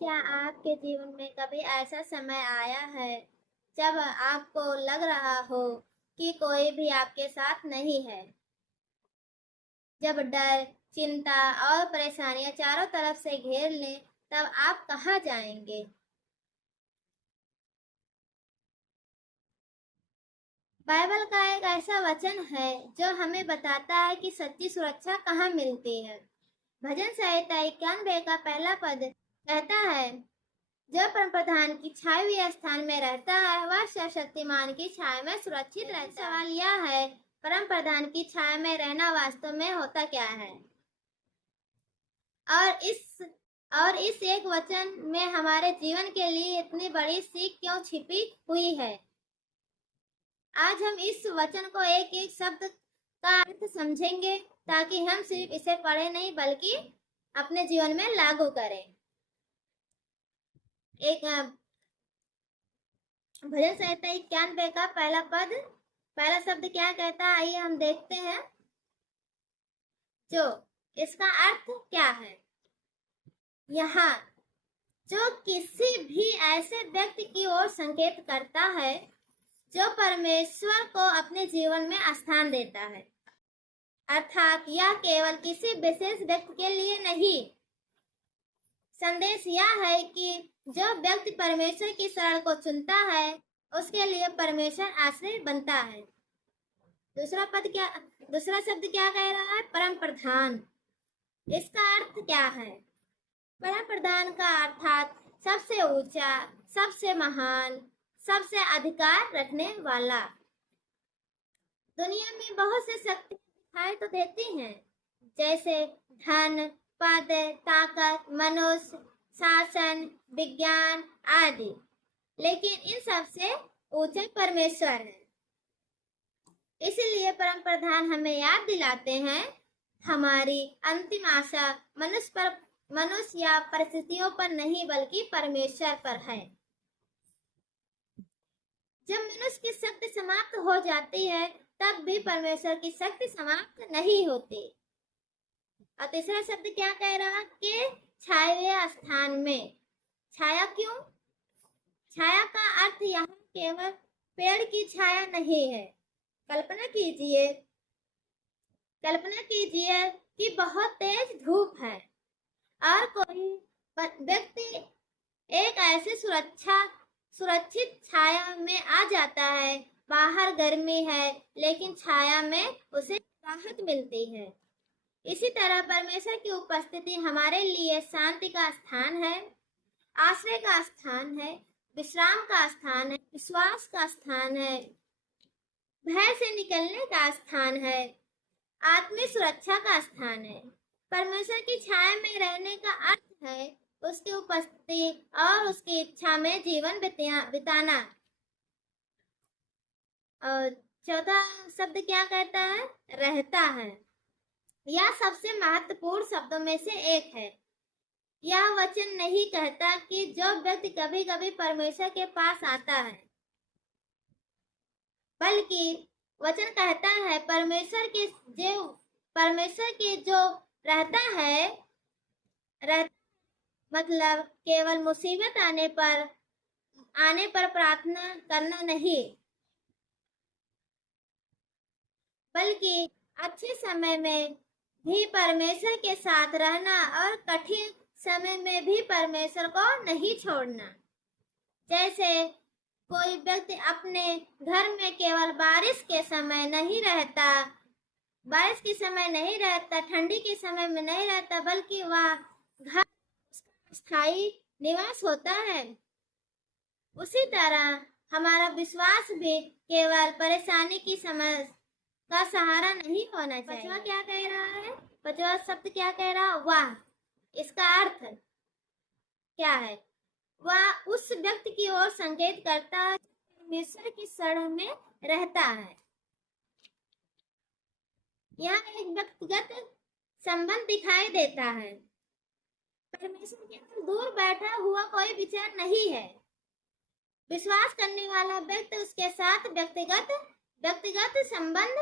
क्या आपके जीवन में कभी ऐसा समय आया है जब आपको लग रहा हो कि कोई भी आपके साथ नहीं है? जब डर, चिंता और परेशानियां चारों तरफ से घेर लें, तब आप कहाँ जाएंगे? बाइबल का एक ऐसा वचन है जो हमें बताता है कि सच्ची सुरक्षा कहाँ मिलती है। भजन संहिता 91 का पहला पद कहता है, जो परम प्रधान की छाए हुए स्थान में रहता है वह सर्वशक्तिमान की छाया में सुरक्षित रहता है। सवाल यह है, परम प्रधान की छाया में रहना वास्तव में होता क्या है? और इस और इस एक वचन में हमारे जीवन के लिए इतनी बड़ी सीख क्यों छिपी हुई है? आज हम इस वचन को एक एक शब्द का अर्थ समझेंगे, ताकि हम सिर्फ इसे पढ़े नहीं बल्कि अपने जीवन में लागू करें। एक भजन संहिता 91 का पहला शब्द क्या कहता है, आइए हम देखते हैं। जो इसका अर्थ क्या है? यहाँ जो किसी भी ऐसे व्यक्ति की ओर संकेत करता है जो परमेश्वर को अपने जीवन में स्थान देता है। अर्थात यह केवल किसी विशेष व्यक्ति के लिए नहीं। संदेश यह है कि जो व्यक्ति परमेश्वर की शरण को चुनता है उसके लिए परमेश्वर आश्रय बनता है। दूसरा शब्द क्या कह रहा है? परम प्रधान। इसका अर्थ क्या है? परम प्रधान का अर्थात सबसे ऊंचा, सबसे महान, सबसे अधिकार रखने वाला। दुनिया में बहुत से शक्ति दिखाई तो देती हैं, जैसे धन, पद, ताकत, मनुष्य, शासन, विज्ञान आदि, लेकिन इन सबसे ऊंचे परमेश्वर है। इसलिए परम प्रधान हमें याद दिलाते हैं, हमारी अंतिम आशा मनुष्य या परिस्थितियों पर नहीं बल्कि परमेश्वर पर है। जब मनुष्य की शक्ति समाप्त हो जाती है तब भी परमेश्वर की शक्ति समाप्त नहीं होती। और तीसरा शब्द क्या कह रहा कि छाए हुए स्थान में। छाया क्यों? छाया का अर्थ यहाँ केवल पेड़ की छाया नहीं है। कल्पना कीजिए कि बहुत तेज धूप है और कोई व्यक्ति एक ऐसे सुरक्षित छाया में आ जाता है। बाहर गर्मी है लेकिन छाया में उसे राहत मिलती है। इसी तरह परमेश्वर की उपस्थिति हमारे लिए शांति का स्थान है, आश्रय का स्थान है, विश्राम का स्थान है, विश्वास का स्थान है, भय से निकलने का स्थान है, आत्मिक सुरक्षा का स्थान है। परमेश्वर की छाया में रहने का अर्थ है उसकी उपस्थिति और उसकी इच्छा में जीवन बिताना। और चौथा शब्द क्या कहता है? रहता है। यह सबसे महत्वपूर्ण शब्दों में से एक है। यह वचन नहीं कहता कि जो व्यक्ति कभी कभी परमेश्वर के पास आता है, बल्कि वचन कहता है परमेश्वर के जो रहता है, मतलब केवल मुसीबत आने पर प्रार्थना करना नहीं, बल्कि अच्छे समय में भी परमेश्वर के साथ रहना और कठिन समय में भी परमेश्वर को नहीं छोड़ना। जैसे कोई व्यक्ति अपने घर में केवल बारिश के समय नहीं रहता, ठंडी के समय में नहीं रहता, बल्कि वह घर उसका स्थायी निवास होता है। उसी तरह हमारा विश्वास भी केवल परेशानी की समय का सहारा नहीं होना चाहिए। पांचवा क्या कह रहा है? पांचवा शब्द क्या कह रहा है? वाह। इसका अर्थ क्या है? वह उस व्यक्ति की ओर संकेत करता है परमेश्वर की शरण में रहता है। यहाँ एक व्यक्तिगत संबंध दिखाई देता है। परमेश्वर के अंदर दूर बैठा हुआ कोई विचार नहीं है। विश्वास करने वाला व्यक्ति उसके साथ व्यक्तिगत संबंध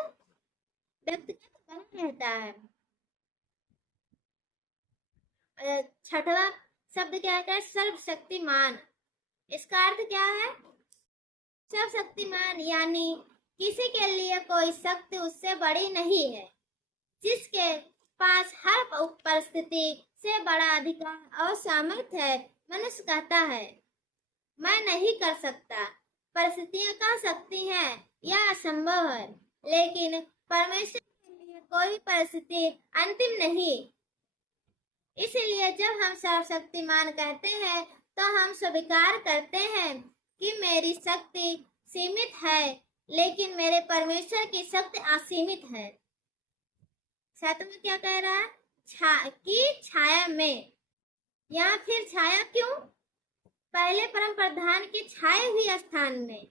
बना रहता है। छठवा शब्द क्या है? सर्वशक्तिमान। इसका अर्थ क्या है? सर्वशक्तिमान यानी किसी के लिए कोई शक्ति उससे बड़ी नहीं है, जिसके पास हर परिस्थिति से बड़ा अधिकार और सामर्थ्य है। मनुष्य कहता है मैं नहीं कर सकता, परिस्थितियां कह सकती हैं यह असंभव है, लेकिन परमेश्वर के लिए कोई परिस्थिति अंतिम नहीं। इसलिए जब हम सर्वशक्तिमान कहते हैं तो हम स्वीकार करते हैं कि मेरी शक्ति सीमित है, लेकिन मेरे परमेश्वर की शक्ति असीमित है। सातवां क्या कह रहा है? कि छाया में। यहाँ फिर छाया क्यों? पहले परम प्रधान के छाए हुए स्थान में,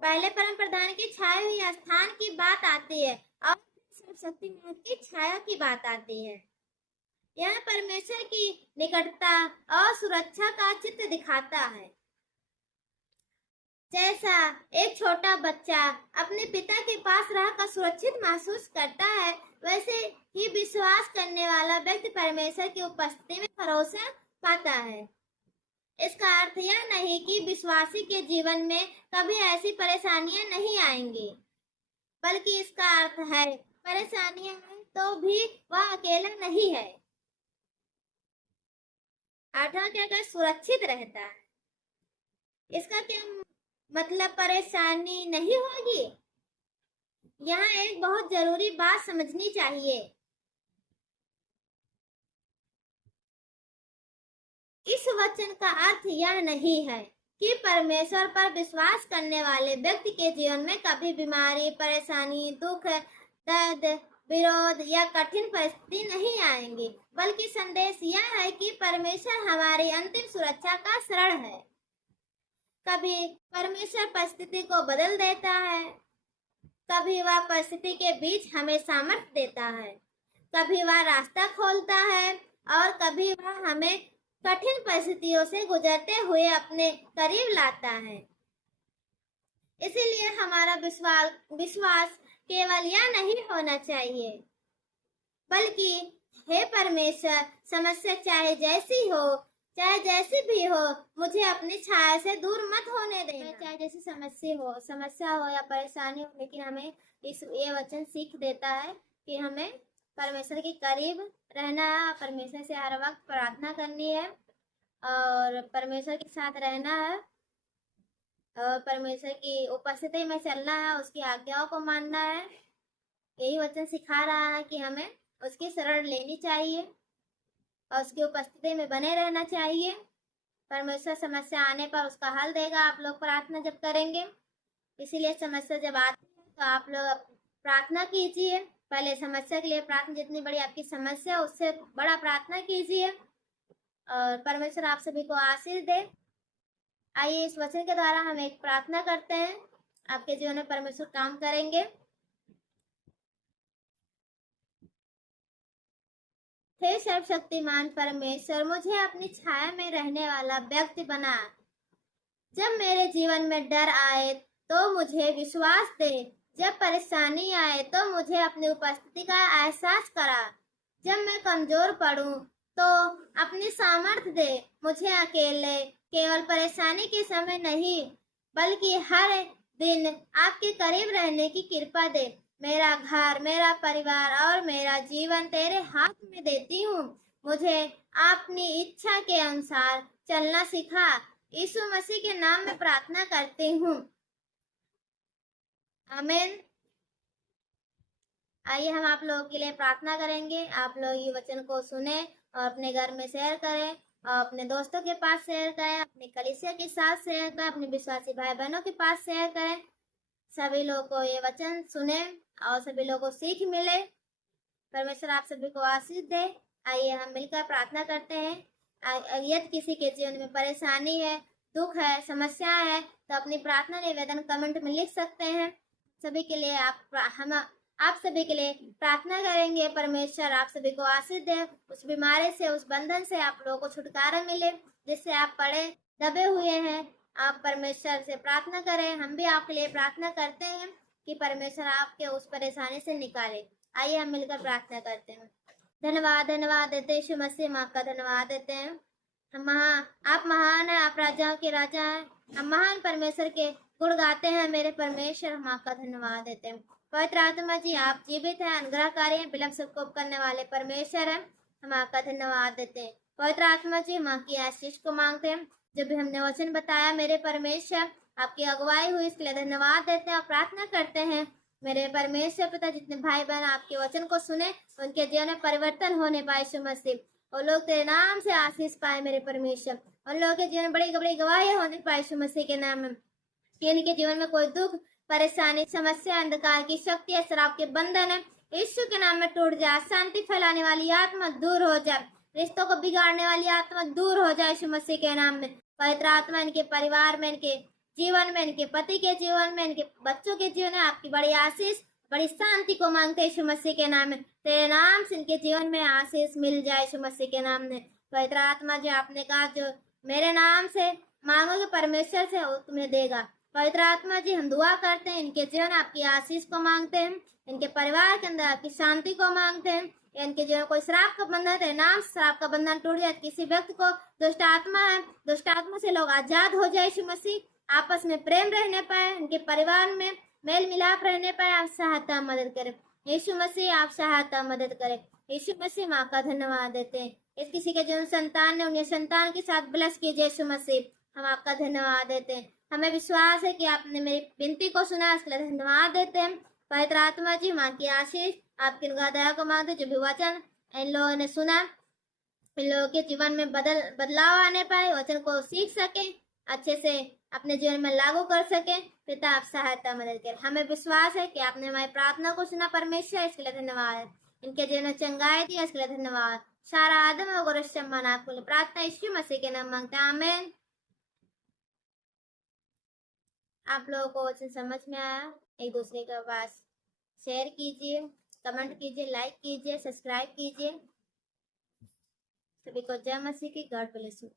पहले परम प्रधान के छाए हुए स्थान की बात आती है और सर्वशक्तिमान की छाया की बात आती है। यह परमेश्वर की निकटता और सुरक्षा का चित्र दिखाता है। जैसा एक छोटा बच्चा अपने पिता के पास रहकर सुरक्षित महसूस करता है, वैसे ही विश्वास करने वाला व्यक्ति परमेश्वर की उपस्थिति में भरोसा पाता है। इसका अर्थ यह नहीं कि विश्वासी के जीवन में कभी ऐसी परेशानियां नहीं आएंगी, बल्कि इसका अर्थ है परेशानियां हैं तो भी वह अकेला नहीं है। आठवां क्या कर? सुरक्षित रहता है। इसका क्या मतलब? परेशानी नहीं होगी। यहाँ एक बहुत जरूरी बात समझनी चाहिए। इस वचन का अर्थ यह नहीं है कि परमेश्वर पर विश्वास करने वाले व्यक्ति के जीवन में कभी बीमारी, परेशानी, दुख, दर्द, विरोध या कठिन परिस्थिति नहीं आएंगी, बल्कि संदेश यह है कि परमेश्वर हमारी अंतिम सुरक्षा का शरण है। कभी परमेश्वर परिस्थिति को बदल देता है, कभी वह परिस्थिति के बीच हमें सामर्थ्य देता है, कभी वह रास्ता खोलता है और कभी वह हमें कठिन परिस्थितियों से गुजरते हुए अपने करीब लाता है। इसीलिए हमारा विश्वास केवल यह नहीं होना चाहिए, बल्कि हे परमेश्वर, समस्या चाहे जैसी हो, चाहे जैसी भी हो, मुझे अपनी छाया से दूर मत होने देना। चाहे जैसी समस्या हो या परेशानी हो, लेकिन हमें ये वचन सीख देता है कि हमें परमेश्वर के करीब रहना है, परमेश्वर से हर वक्त प्रार्थना करनी है और परमेश्वर के साथ रहना है और परमेश्वर की उपस्थिति में चलना है, उसकी आज्ञाओं को मानना है। यही वचन सिखा रहा है कि हमें उसकी शरण लेनी चाहिए और उसकी उपस्थिति में बने रहना चाहिए। परमेश्वर समस्या आने पर उसका हल देगा, आप लोग प्रार्थना जब करेंगे। इसीलिए समस्या जब आती है तो आप लोग प्रार्थना कीजिए। पहले समस्या के लिए प्रार्थना, जितनी बड़ी आपकी समस्या उससे बड़ा प्रार्थना कीजिए और परमेश्वर आप सभी को आशीष दे। आइए इस वचन के द्वारा हम एक प्रार्थना करते हैं, आपके जीवन में परमेश्वर काम करेंगे। हे सर्वशक्तिमान परमेश्वर, मुझे अपनी छाया में रहने वाला व्यक्ति बना। जब मेरे जीवन में डर आए तो मुझे विश्वास दे, जब परेशानी आए तो मुझे अपनी उपस्थिति का एहसास करा। जब मैं कमजोर पड़ूं तो अपनी सामर्थ्य दे। मुझे अकेले केवल परेशानी के समय नहीं, बल्कि हर दिन आपके करीब रहने की कृपा दे। मेरा घर, मेरा परिवार और मेरा जीवन तेरे हाथ में देती हूँ। मुझे अपनी इच्छा के अनुसार चलना सिखा। यीशु मसीह के नाम में प्रार्थना करती हूँ, आमीन। आइए हम आप लोगों के लिए प्रार्थना करेंगे। आप लोग ये वचन को सुने और अपने घर में शेयर करें और अपने दोस्तों के पास शेयर करें, अपनी कलीसिया के साथ शेयर करें, अपने विश्वासी भाई बहनों के पास शेयर करें। सभी लोगों को ये वचन सुने और सभी लोगों को सीख मिले। परमेश्वर आप सभी को आशीष दे। आइए हम मिलकर प्रार्थना करते हैं। यदि किसी के जीवन में परेशानी है, दुख है, समस्या है, तो अपनी प्रार्थना निवेदन कमेंट में लिख सकते हैं। सभी के लिए आप सभी के लिए प्रार्थना करेंगे। परमेश्वर आप सभी को आशीष दे, उस बीमारी से, उस बंधन से आप लोगों को छुटकारा मिले जिससे आप पड़े दबे हुए हैं। आप परमेश्वर से प्रार्थना करें। हम भी आपके लिए प्रार्थना करते हैं कि परमेश्वर आपके उस परेशानी से निकाले। आइए हम मिलकर प्रार्थना करते हैं। धन्यवाद देते यीशु मसीह, माँ का धन्यवाद देते हैं। आप महान हैं, आप राजाओं के राजा हैं। हम महान परमेश्वर के गुण गाते हैं। मेरे परमेश्वर, हम आपका धन्यवाद देते हैं। पवित्र आत्मा जी, आप जीवित हैं, अनुग्रहकारी हैं, विलंब सबको करने वाले परमेश्वर हैं। हम आपका धन्यवाद देते हैं। पवित्र आत्मा जी, हम आपकी आशीष को मांगते हैं। जब भी हमने वचन बताया मेरे परमेश्वर, आपकी अगुवाई हुई, इसके लिए धन्यवाद देते हैं और प्रार्थना करते हैं मेरे परमेश्वर पिता, जितने भाई बहन आपके वचन को सुने उनके जीवन में परिवर्तन होने पाए यीशु मसीह। और लोग तेरे नाम से आशीष पाए मेरे परमेश्वर। उन लोगों के जीवन में बड़ी बड़ी गवाही होने पाए यीशु मसीह के नाम में। कि इनके जीवन में कोई दुख, परेशानी, समस्या, अंधकार की शक्ति है, शराब के बंधन है, यीशु के नाम में टूट जाए। शांति फैलाने वाली आत्मा दूर हो जाए। रिश्तों को बिगाड़ने वाली आत्मा दूर हो जाए यीशु मसीह के नाम में। पवित्र आत्मा इनके परिवार में, इनके जीवन में, इनके पति के जीवन में, इनके बच्चों के जीवन में आपकी बड़ी आशीष, बड़ी शांति को मांगते यीशु मसीह के नाम में। तेरे नाम से इनके जीवन में आशीष मिल जाए यीशु मसीह के नाम में। पवित्र आत्मा जो आपने कहा, जो मेरे नाम से मांगोगे परमेश्वर से वो तुम्हें देगा। पवित्र आत्मा जी, हम दुआ करते हैं, इनके जीवन आपकी आशीष को मांगते हैं, इनके परिवार के अंदर आपकी शांति को मांगते हैं। इनके जीवन कोई श्राप का बंधन है, नाम श्राप का बंधन टूट जाए। किसी व्यक्ति को दुष्ट आत्मा है, दुष्ट आत्मा से लोग आजाद हो जाए यीशु मसीह। आपस में प्रेम रहने पाए, उनके परिवार में मेल मिलाप रहने पाए। आप सहायता मदद करें यीशु मसीह, आप सहायता मदद करें यीशु मसीह। माँ का धन्यवाद देते हैं। इस किसी के जीवन संतान ने, उन्हें संतान के साथ ब्लेस कीजिए यीशु मसीह। हम आपका धन्यवाद देते हैं। हमें विश्वास है कि आपने मेरी विनती को सुना, इसके लिए धन्यवाद देते हैं। पवित्र आत्मा जी, माँ की आशीष, आपकी दया को मांगते। जो भी वचन इन लोगों ने सुना, इन लोगों के जीवन में बदलाव आने पाए, वचन को सीख सके, अच्छे से अपने जीवन में लागू कर सके। पिता, आप सहायता मदद करें। हमें विश्वास है कि आपने हमारी प्रार्थना को सुना परमेश्वर, इसके लिए धन्यवाद। इनके जीवन में चंगाई दी, इसके लिए धन्यवाद। सारा आदम और सम्मान आपको लिए प्रार्थना यीशु मसीह के नाम मांगते हैं, आमीन। आप लोगों को वचन समझ में आया? एक दूसरे के पास शेयर कीजिए, कमेंट कीजिए, लाइक कीजिए, सब्सक्राइब कीजिए। सभी को जय मसीह की। God bless you.